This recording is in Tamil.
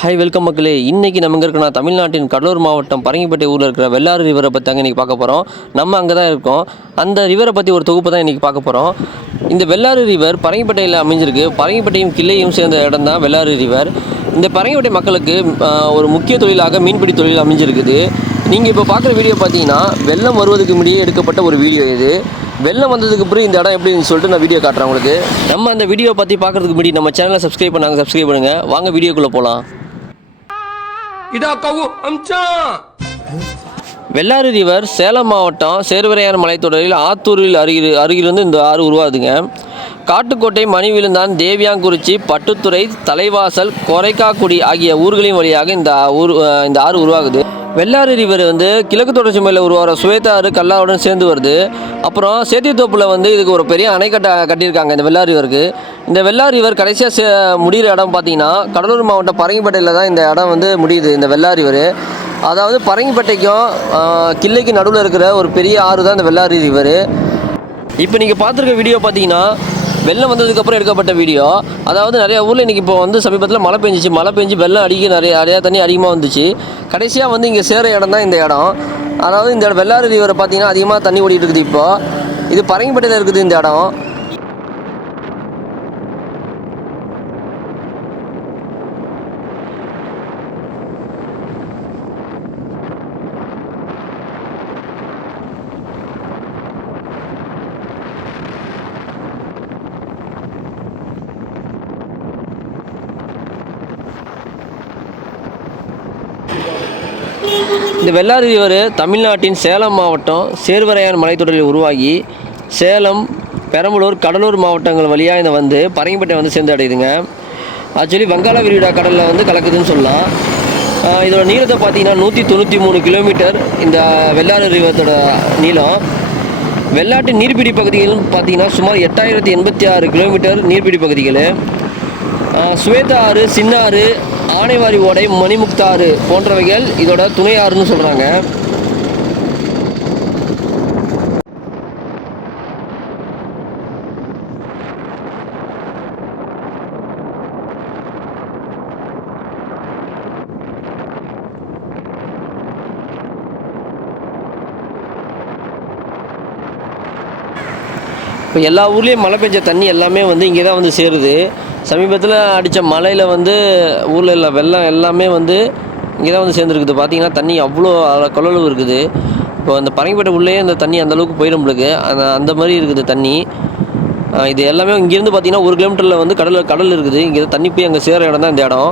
ஹாய் வெல்கம் மக்களே. இன்றைக்கி நம்ம இங்கே இருக்கோம் தமிழ்நாட்டின் கடலூர் மாவட்டம் பரங்கிப்பேட்டை ஊரில் இருக்கிற வெள்ளாறு ரிவரை பற்றி தாங்க இன்றைக்கி பார்க்க போகிறோம். நம்ம அங்கே தான் இருக்கோம். அந்த ரிவரை பற்றி ஒரு தொகுப்பு தான் இன்றைக்கி பார்க்க போகிறோம். இந்த வெள்ளாறு ரிவர் பரங்கிப்பேட்டையில் அமைஞ்சிருக்கு. பரங்கிப்பேட்டையும் கிள்ளையும் சேர்ந்த இடம் தான் வெள்ளாறு ரிவர். இந்த பரங்கிப்பேட்டை மக்களுக்கு ஒரு முக்கிய தொழிலாக மீன்பிடி தொழில் அமைஞ்சிருக்குது. நீங்கள் இப்போ பார்க்குற வீடியோ பார்த்தீங்கன்னா வெள்ளம் வருவதுக்கு முன்னாடியே எடுக்கப்பட்ட ஒரு வீடியோ இது. வெள்ளம் வந்ததுக்கு அப்புறம் இந்த இடம் எப்படின்னு சொல்லிட்டு நான் வீடியோ காட்டுறேன் உங்களுக்கு. நம்ம அந்த வீடியோ பற்றி பார்க்குறதுக்கு முன்னாடி நம்ம சேனலை சப்ஸ்கிரைப் பண்ணுங்கள். வாங்க வீடியோக்குள்ளே போகலாம். வெள்ளாறு ரிவர் சேலம் மாவட்டம் சேர்வரையான் மலைத்தொடரில் ஆத்தூரில் அருகிலிருந்து இந்த ஆறு உருவாதுங்க. காட்டுக்கோட்டை, மணிவிழுந்தான், தேவியாங்குறிச்சி, பட்டுத்துறை, தலைவாசல், கொரைக்காக்குடி ஆகிய ஊர்களின் வழியாக இந்த ஆறு உருவாகுது. வெள்ளாறு ரிவர் கிழக்கு தொடர்ச்சி மலையில் உருவாகிற சுவேதா ஆறு கல்லாவுடன் சேர்ந்து வருது. அப்புறம் சேத்தித்தோப்பில் இதுக்கு ஒரு பெரிய அணை கட்டியிருக்காங்க இந்த வெள்ளாறு ரிவருக்கு. இந்த வெள்ளாறு ரிவர் கடைசியாக முடிகிற இடம் பார்த்தீங்கன்னா கடலூர் மாவட்டம் பரங்கிப்பேட்டையில் தான் இந்த இடம் முடியுது. இந்த வெள்ளாறு ரிவர் அதாவது பரங்கிப்பேட்டைக்கும் கிள்ளைக்கு நடுவில் இருக்கிற ஒரு பெரிய ஆறு தான் இந்த வெள்ளாறு ரிவர். இப்போ நீங்கள் பார்த்துருக்க வீடியோ பார்த்தீங்கன்னா வெள்ளம் வந்ததுக்கப்புறம் எடுக்கப்பட்ட வீடியோ. அதாவது நிறையா ஊரில் இன்றைக்கி இப்போ சமீபத்தில் மழை பெஞ்சு வெள்ளம் நிறையா தண்ணி அதிகமாக வந்துச்சு. கடைசியாக இங்கே சேர இடம் தான் இந்த இடம். அதாவது இந்த வெள்ளாறு ரிவரை பார்த்தீங்கன்னா அதிகமாக தண்ணி ஓடிட்டு இருக்குது. இப்போது இது பரங்கிப்பேட்டையில் இருக்குது இந்த இடம். இந்த வெள்ளாறு ரிவர் தமிழ்நாட்டின் சேலம் மாவட்டம் சேர்வரையான் மலைத்தொடரில் உருவாகி சேலம், பெரம்பலூர், கடலூர் மாவட்டங்கள் வழியாக இதை பரங்கிப்பேட்டை சேர்ந்து அடையுதுங்க. ஆக்சுவலி வங்காள விரிகுடா கடலில் கலக்குதுன்னு சொல்லலாம். இதோட நீளத்தை பார்த்தீங்கன்னா 193 கிலோமீட்டர் இந்த வெள்ளாறு ரிவரோட நீளம். வெள்ளாட்டு நீர்பிடி பகுதிகள் பார்த்தீங்கன்னா சுமார் 8086 கிலோமீட்டர் நீர்பிடி பகுதிகள். சுவேதா ஆறு, சின்னாறு, ஆனைவாரி ஓடை, மணிமுக்தாறு போன்றவைகள் இதோட துணை ஆறுன்னு சொல்கிறாங்க. இப்போ எல்லா ஊர்லேயும் மழை பெஞ்ச தண்ணி எல்லாமே இங்கே தான் சேருது. சமீபத்தில் அடித்த மழையில் ஊரில் இல்லை வெள்ளம் எல்லாமே இங்கே தான் சேர்ந்துருக்குது. பார்த்திங்கன்னா தண்ணி அவ்வளோ கொள்ளளவு இருக்குது. இப்போ அந்த பரங்கிப்பேட்டை உள்ளே அந்த தண்ணி அந்தளவுக்கு போயிடும் நம்மளுக்கு. அந்த மாதிரி இருக்குது தண்ணி. இது எல்லாமே இங்கேருந்து பார்த்திங்கன்னா 1 கிலோமீட்டரில் கடல் இருக்குது. இங்கே தண்ணி போய் அங்கே சேர இடம் தான் இந்த இடம்.